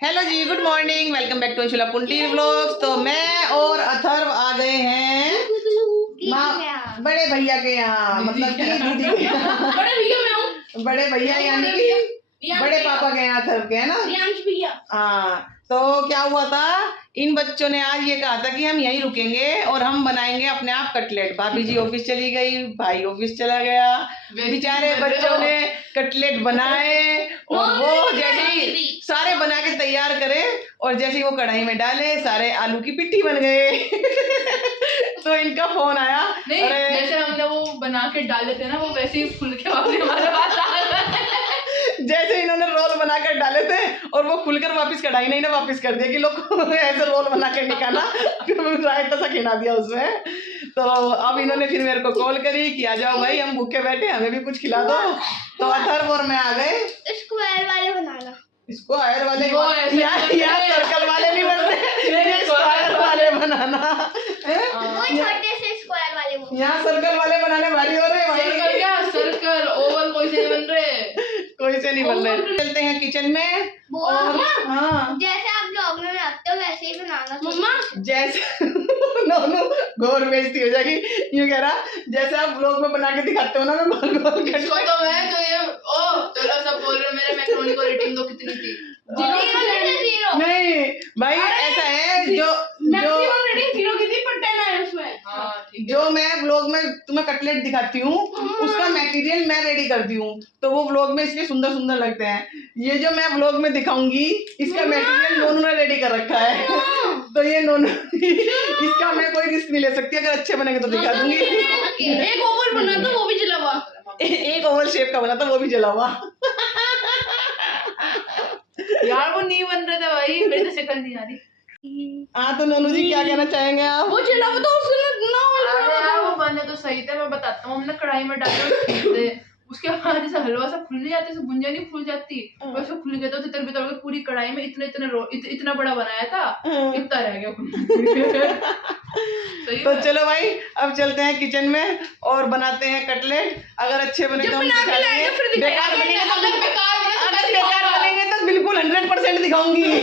Hello ji, good morning, welcome back to Anshula Pundi vlogs. तो मैं और अथर्व आ गए हैं बड़े भैया के यहाँ, मतलब कि दीदी के यहाँ। बड़े भैया मैं हूँ। बड़े भैया यानी कि बड़े पापा के यहाँ, अथर्व के, है ना? भैया। हाँ, तो क्या हुआ था, इन बच्चों ने आज ये कहा था कि हम यहीं रुकेंगे और हम बनाएंगे अपने आप कटलेट। भाभी जी ऑफिस चली गई, भाई ऑफिस चला गया, बेचारे बच्चों ने कटलेट बनाए और वो जैसे ही सारे बना के तैयार करे और जैसे ही वो कढ़ाई में डाले सारे आलू की पिट्ठी बन गए। तो इनका फोन आया, नहीं, जैसे हमने वो बना के डाले थे ना, वो वैसे ही फूल के वापस हमारे पास आ गए। जैसे इन्होंने रोल बनाकर डाले थे और वो खुलकर वापस कढ़ाई नहीं ना वापस कर दिया कि लोग ऐसे रोल बना कर निकाला, फिर रायता सा खिला दिया उसमें। तो अब इन्होंने फिर मेरे को कॉल करी कि आ जाओ भाई, हम भूखे बैठे, हमें भी कुछ खिला दो। तो अथर्व और मैं आ गए। स्क्वायर वाले बनाना, स्क्वायर वाले, यहाँ सर्कल वाले नहीं बनते, स्क्वायर वाले बनाना। छोटे से स्क्वायर वाले, यहाँ सर्कल वाले बनाने भारी हो रहे भाई। सर्कल ओवल कोई से बन रहे, कोई से नहीं बन रहे। चलते हैं किचन में और हाँ, जैसे आप ब्लॉग में बनाते हो वैसे ही बनाना मम्मा। जैसे नोनू घोर बेइज्जती हो जाएगी, यूं कह रहा जैसे आप ब्लॉग में बना के दिखाते हो ना, मैं गोल गोल कर इसको तो मैं तो ये चलो सब बोल रहे मेरे मैक्रोनी को रेटिंग दो कितनी थी? जीरो। नहीं भाई, ऐसा है जो मैक्सिमम रेटिंग 0 की थी, पर 10 है उसमें। हां ठीक है। जो मैं व्लॉग में तुम्हें कटलेट दिखाती हूँ उसका मटेरियल मैं रेडी करती हूँ, तो वो व्लॉग में इसलिए सुंदर सुंदर लगते हैं। ये जो मैं व्लॉग में दिखाऊंगी इसका मटेरियल नोनू ने रेडी कर रखा है। तो ये नोनू इसका मैं कोई रिस्क नहीं ले सकती, अगर अच्छे बनेंगे तो दिखा दूंगी। एक ओवल बना था वो भी जला हुआ, एक ओवल शेप का बना था वो भी जला हुआ। यार वो नहीं बन रहा था भाई, मेरी तो शक्ल नहीं आ रही। हाँ, तो नोनू जी क्या कहना चाहेंगे आप? वो जला हुआ तो उसने ना वो बने तो सही थे, मैं बताता हूँ। हमने कढ़ाई में डाले उसके बाद जैसे हलवा सा फूल नहीं जाती, गुंजा नहीं फूल जाती, वैसे फूल गया। तो तितर बितर पूरी कढ़ाई में इतना बड़ा बनाया था, इतना रह गया। तो चलो भाई, अब चलते हैं किचन में और बनाते हैं कटलेट। अगर अच्छे बने तो हम दिखा देंगे, बेकार बनेंगे तो बिल्कुल 100% दिखाऊंगी।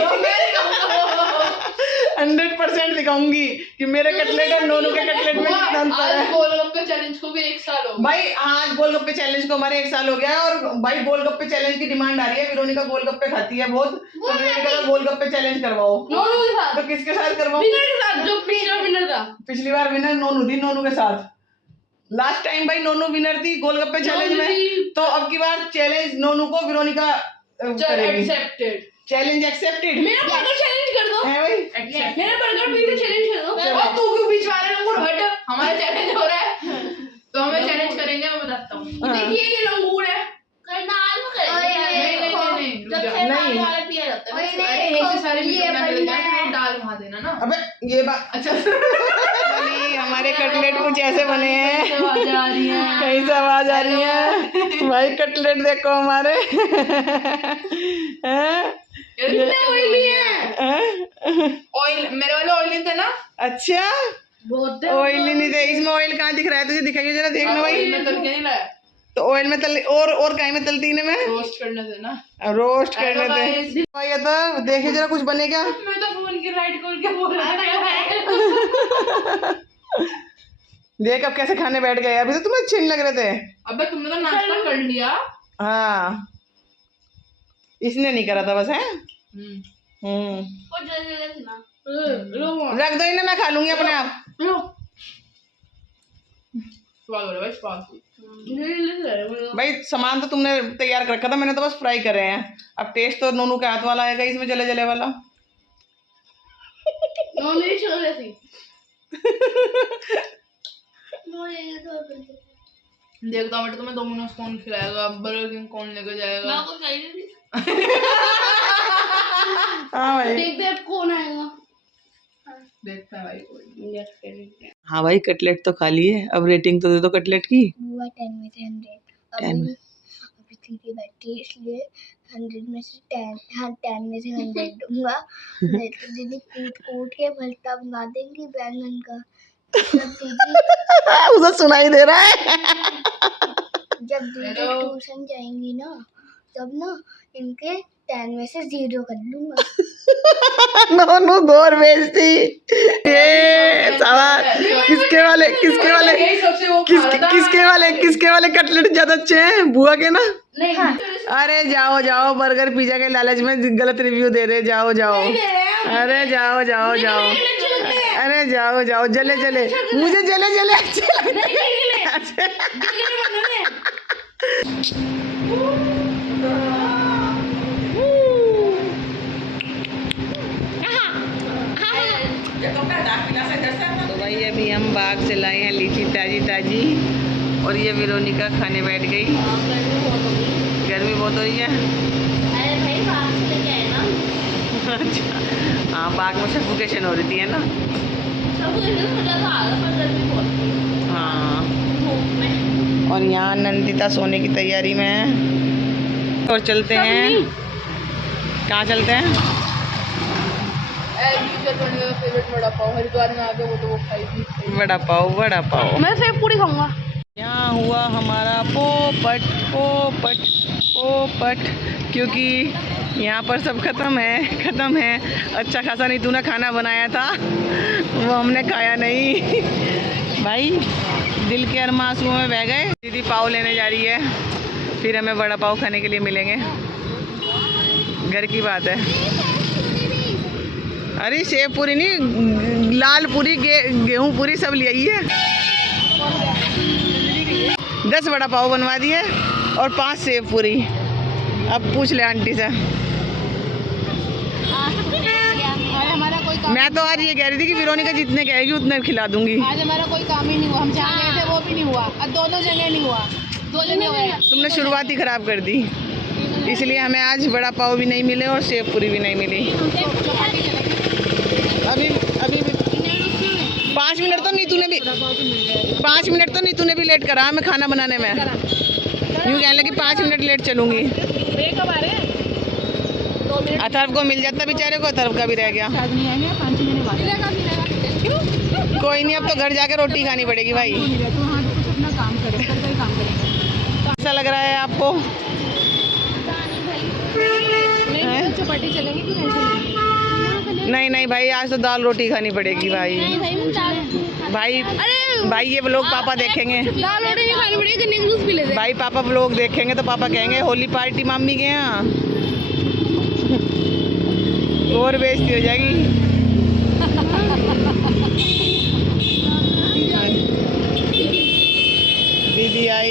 100% दिखाऊंगी कि मेरे कटलेट और नोनू के कटलेट में कितना अंतर है। गोलगप्पे चैलेंज को भी 1 साल हो भाई, आज गोलगप्पे चैलेंज को हमारे 1 साल हो गया है और भाई गोलगप्पे चैलेंज की डिमांड आ रही है। विरोनिका गोलगप्पे खाती है बहुत, तो विरोनिका का गोलगप्पे चैलेंज करवाओ। नोनू के साथ? तो किसके साथ करवाओ? विनर के साथ, जो पिछला विनर था। पिछली बार विनर नोनू थी, नोनू के साथ। लास्ट टाइम भाई नोनू विनर थी गोलगप्पे चैलेंज में, तो अब की बार चैलेंज नोनू को विरोनिका एक्सेप्टेड। Challenge accepted. मेरा बर्गर चैलेंज कर दो। है भाई, मेरा बर्गर पिज्जा चैलेंज कर दो। और तू क्यों बीच वाले लंगूर हट, हमारा चैलेंज हो रहा है तो हमें चैलेंज करेंगे, मैं बताता हूं। देखिए ये लंगूर है, करनाल में करेंगे। नहीं जब से दाल वाला पिया जाता है, अरे एक से सारे वीडियो बना के लेके आए, दाल वहां देना ना। अबे ये बात अच्छा। हमारे कटलेट कुछ ऐसे बने हैं, कहीं से आवाज आ रही है भाई। कटलेट देखो हमारे ऑयली मेरे वाले ऑयली थे ना। अच्छा, बहुत ऑयली नहीं थे इसमें। ऑयल कहाँ दिख रहा है तुझे? दिखाइए जरा, देखना भाई। मैं तल के नहीं लाया तो ऑयल में तल और कहीं में तलती है? मैं रोस्ट करने थे ना, रोस्ट करने थे भाई। तो देखिए जरा कुछ बने क्या? मैं तो फोन की लाइट खोल के बोल रहा है। देख अब कैसे खाने बैठ गए, अभी तो तुम्हें अच्छे नहीं लग रहे थे। अबे तुमने तो नाश्ता कर लिया। हाँ, इसने नहीं करा था बस, है। रख दो इन्हें, मैं खा लूंगी अपने आप। भाई सामान तो तुमने तैयार कर रखा था, मैंने तो बस फ्राई करे हैं। अब टेस्ट तो नोनू के हाथ वाला आएगा इसमें, जले जले वाला। देखता हूँ बेटा, तुम्हें डोमिनोज कौन खिलाएगा, बर्गर किंग कौन लेकर जाएगा। हाँ भाई, देखते हैं कौन आएगा। देखता है भाई कोई। हाँ भाई, कटलेट तो खा लिए, अब रेटिंग तो दे दो कटलेट की। 10 में से 100। अभी दीदी बैठी इसलिए 100 में से 10, हाँ 10 में से 100 दूंगा। नहीं तो दीदी कूट के भरता बना देंगी बैंगन का। उसे सुनाई दे रहा है। जब दीदी ट्यूशन जाएंगी ना तब ना इनके 10 में से 0 कर लूंगा। नोनू गौर बेचती ये सवाल किसके वाले कटलेट ज्यादा अच्छे हैं, बुआ के ना? नहीं अरे जाओ जाओ, बर्गर पिज्जा के लालच में गलत रिव्यू दे रहे, जाओ जाओ, अरे जाओ जाओ जाओ, अरे जाओ जाओ, जले जले मुझे जले जले अच्छे लगते हैं। तो भाई अभी हम बाग से लाए हैं लीची ताजी ताजी, और ये वेरोनिका खाने बैठ गई। गर्मी बहुत हो रही है। अरे भाई बाहर से लेके आए ना। अच्छा, हाँ बाग में सफोकेशन हो रही थी, है ना? हाँ, और यहाँ नंदिता सोने की तैयारी में है। और चलते हैं, कहाँ चलते हैं? फेवरेट वड़ा पाव हरिद्वार में आके वो तो वो खाई थी। वड़ा पाव, वड़ा पाव। मैं सेव पूरी खाऊंगा। यहाँ हुआ हमारा पोपट पोपट पोपट, क्योंकि यहाँ पर सब खत्म है। अच्छा खासा नहीं तूने खाना बनाया था, वो हमने खाया नहीं। भाई दिल के अरमासुओं में बह गए। दीदी पाव लेने जा रही है, फिर हमें वड़ा पाव खाने के लिए मिलेंगे। घर की बात है। अरे सेव पूरी नहीं, लाल पूरी, गेहूं पूरी सब ले आई है। 10 वड़ा पाव बनवा दिए और 5 सेव पूरी। अब पूछ ले आंटी से। मैं तो आज ये कह रही थी कि वेरोनिका जितने कहेगी उतने खिला दूंगी। आज हमारा कोई काम ही नहीं हुआ, हम जहाँ गए थे वो भी नहीं हुआ, अब दोनों जगह नहीं हुआ, 2 जगह हुआ। तुमने शुरुआत ही खराब कर दी, इसलिए हमें आज वड़ा पाव भी नहीं मिले और सेव पूरी भी नहीं मिली। अभी 5 मिनट तो नीतू ने भी लेट करा हमें खाना बनाने में। यूँ कहने लगी 5 मिनट लेट चलूंगी। अथर्व को मिल जाता बेचारे को, अथर्व का भी रह गया। कोई नहीं, अब तो घर जाके रोटी खानी पड़ेगी भाई। कैसा लग रहा है आपको? चपाटी चलेंगे कि नहीं चलेंगे? नहीं भाई, आज तो दाल रोटी खानी पड़ेगी भाई। भाई ये व्लॉग पापा देखेंगे। दाल रोटी नहीं खानी पड़ेगी, गन्ने का जूस पी लेते हैं। भाई पापा व्लॉग देखेंगे तो पापा कहेंगे होली पार्टी मम्मी के यहाँ, और बेइज्जती हो जाएगी।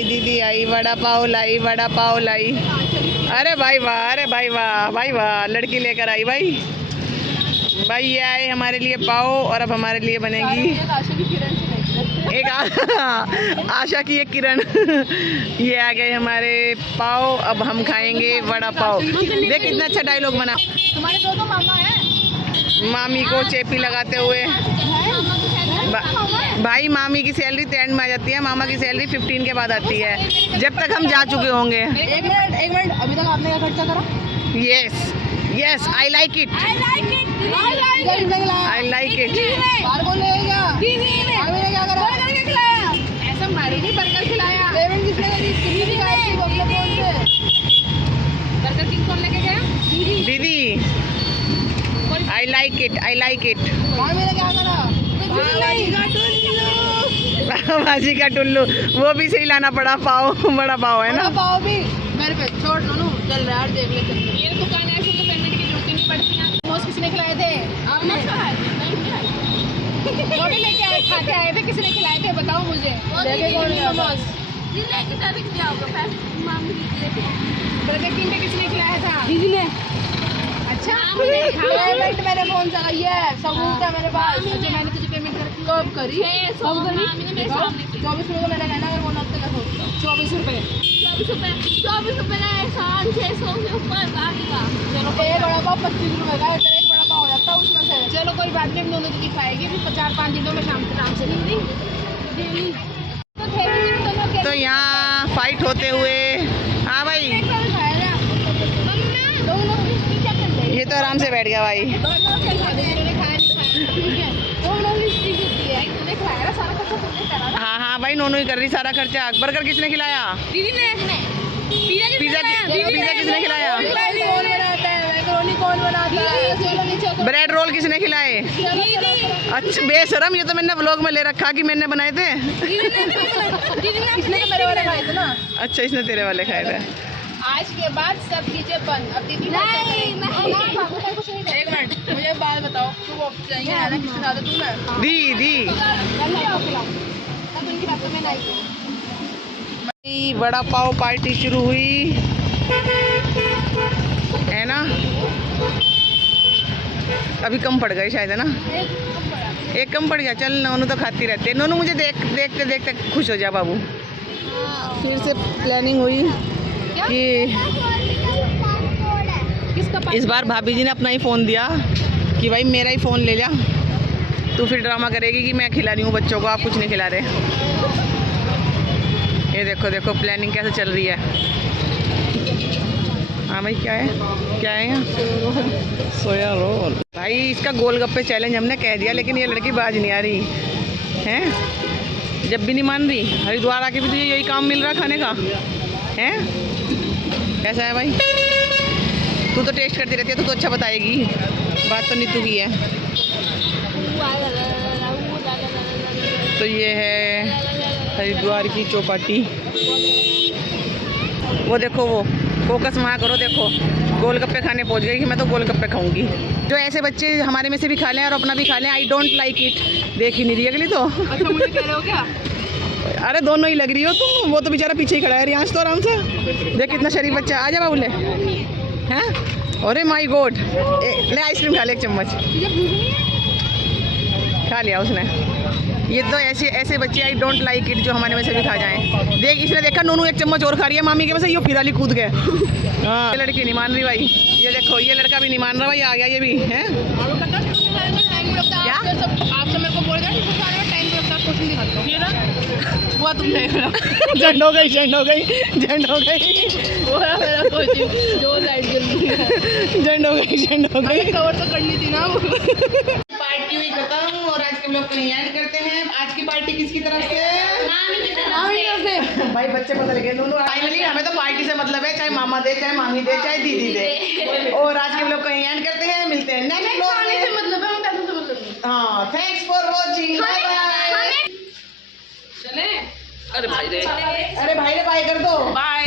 दीदी आई वड़ा पाव लाई। अरे भाई वाह, लड़की लेकर आई भाई। ये आए हमारे लिए पाव, और अब हमारे लिए बनेगी एक आशा की एक किरण। ये आ गए हमारे पाव, अब हम खाएंगे वड़ा पाव। देख कितना अच्छा डायलॉग बना। तुम्हारे 2 मामा हैं। मामी को चेपी लगाते हुए। भाई मामी की सैलरी तो एंड में आ जाती है, मामा की सैलरी 15 के बाद आती है, जब तक हम जा चुके होंगे। एक मिनट, अभी तक आपने क्या खर्चा करा? Yes I like it. बाहर कौन लेगा? अभी क्या करा? ऐसा मारी नहीं, बर्गर खिलाया। पेमेंट किसने करी? बर्गर किंग कौन लेके गया? दीदी आई लाइक इट। मेरा क्या करा? भाजी का टुल्लू, वो भी सही लाना पड़ा। पाव, बड़ा पाव है ना? पाव भी मेरे पे छोड़ नो, चल रहा है, देख लेते हैं। ये दुकान है, इसको पेमेंट की जरूरत नहीं पड़ती। मोमोज किसने खिलाए थे? आपने? वो भी लेके आए, खा के आए थे, किसने खिलाए थे बताओ मुझे। मोमोज बर्गर किंग पे किसने खिलाया था? दीदी ने। अच्छा पेमेंट मैंने कौन सा कही है? सबूत है मेरे पास। अच्छा मैंने तुझे पेमेंट कब करी? 24 रुपये मैंने कहना, अगर वो नौते का 24 रुपये का एहसान 600 के ऊपर आएगा। चलो एक वड़ा पाव 25 रुपये का, एक वड़ा पाव हो जाता है उसमें से। चलो कोई बात नहीं, हम दोनों दीदी खाएगी, फिर 4-5 दिनों में शाम से नहीं। तो यहाँ फाइट होते हुए, हाँ भाई ये तो आराम से बैठ गया भाई। हाँ भाई, नोनू ही कर रही सारा खर्चा। बर्गर किसने खिलाया? दीदी ने। पिज़्ज़ा पिज़्ज़ा किसने ब्रेड रोल किसने खिलाए? अच्छा बेशरम, ये तो मैंने व्लॉग में ले रखा कि मैंने बनाए थे। इसने तो मेरे वाले खाए थे ना। अच्छा इसने तेरे वाले खाए थे। आज के बाद सब चीजें बंद। अब दीदी एक मिनट मुझे बात बताओ, तू ऑफिस जाएंगे ना किसके साथ? तू ना दी वड़ा पाव पार्टी शुरू हुई है ना। अभी कम पड़ गए शायद है ना, एक कम पड़ गया। चल नोनू तो खाती रहती है। नोनू मुझे देखते देखते खुश हो जा बाबू। फिर से प्लानिंग हुई कि इस बार भाभी जी ने अपना ही फ़ोन दिया कि भाई मेरा ही फ़ोन ले जा। तू फिर ड्रामा करेगी कि मैं खिला रही हूँ बच्चों को, आप कुछ नहीं खिला रहे। ये देखो देखो प्लानिंग कैसे चल रही है। हाँ भाई क्या है यहाँ? सोया रोल। भाई इसका गोलगप्पे चैलेंज हमने कह दिया, लेकिन ये लड़की बाज नहीं आ रही हैं। जब भी नहीं मान रही, हरिद्वार आके भी तुझे यही काम मिल रहा खाने का हैं। कैसा है भाई? तू तो टेस्ट करती रहती है, तू तो अच्छा बताएगी। बात तो नीतू की है। तो ये है हरिद्वार की चौपाटी। वो देखो, वो फोकस वहाँ करो, देखो गोलगप्पे खाने पहुँच गई कि मैं तो गोलगप्पे खाऊंगी। जो ऐसे बच्चे हमारे में से भी खा लें और अपना भी खा लें, आई डोंट लाइक इट। देख ही नहीं रही अगली तो। अच्छा मुझे कह रहे हो क्या? अरे दोनों ही लग रही हो तुम। वो तो बेचारा पीछे ही खड़ा है रियांश तो आराम से। देख कितना शरीफ बच्चा। आ जा बाबूले हैं। अरे माई गॉड, ले आइसक्रीम खा ले एक चम्मच। खा लिया उसने। ये तो ऐसे बच्चे आई डोंट लाइक इट जो हमारे में से भी खा जाएं। देख इसने देखा नोनू एक चम्मच और खा रही है मामी के में से, ये फिराली कूद गए। हाँ ये लड़की नहीं मान रही भाई। ये देखो ये लड़का भी नहीं मान रहा भाई। आ गया ये भी है। क्या आप सब मेरे को बोल रहे हैं टाइम लगता है, कुछ नहीं दिखाता वो तुम देख रहे हो। झंड हो गई झंड हो गई झंड हो गई। वो है मेरा कोचिंग जो लाइट जल रही है। झंड हो गई झंड हो गई। कवर तो करनी थी ना वो। पार्टी हुई खत्म और आज के लोग को एंड करते हैं। आज की पार्टी किसकी तरफ से? मामी की तरफ से। भाई बच्चे बदल गए दोनों। फाइनली हमें तो पार्टी से मतलब है, चाहे मामा दे, चाहे मामी दे, चाहे दीदी दे। और आज के लोग को एंड करते हैं। मिलते हैं नेक्स्ट व्लॉग में। मतलब है, हम पैसों से मतलब है। हाँ thanks for watching. Bye bye. चले अरे भाई रे बाय कर दो। बाय।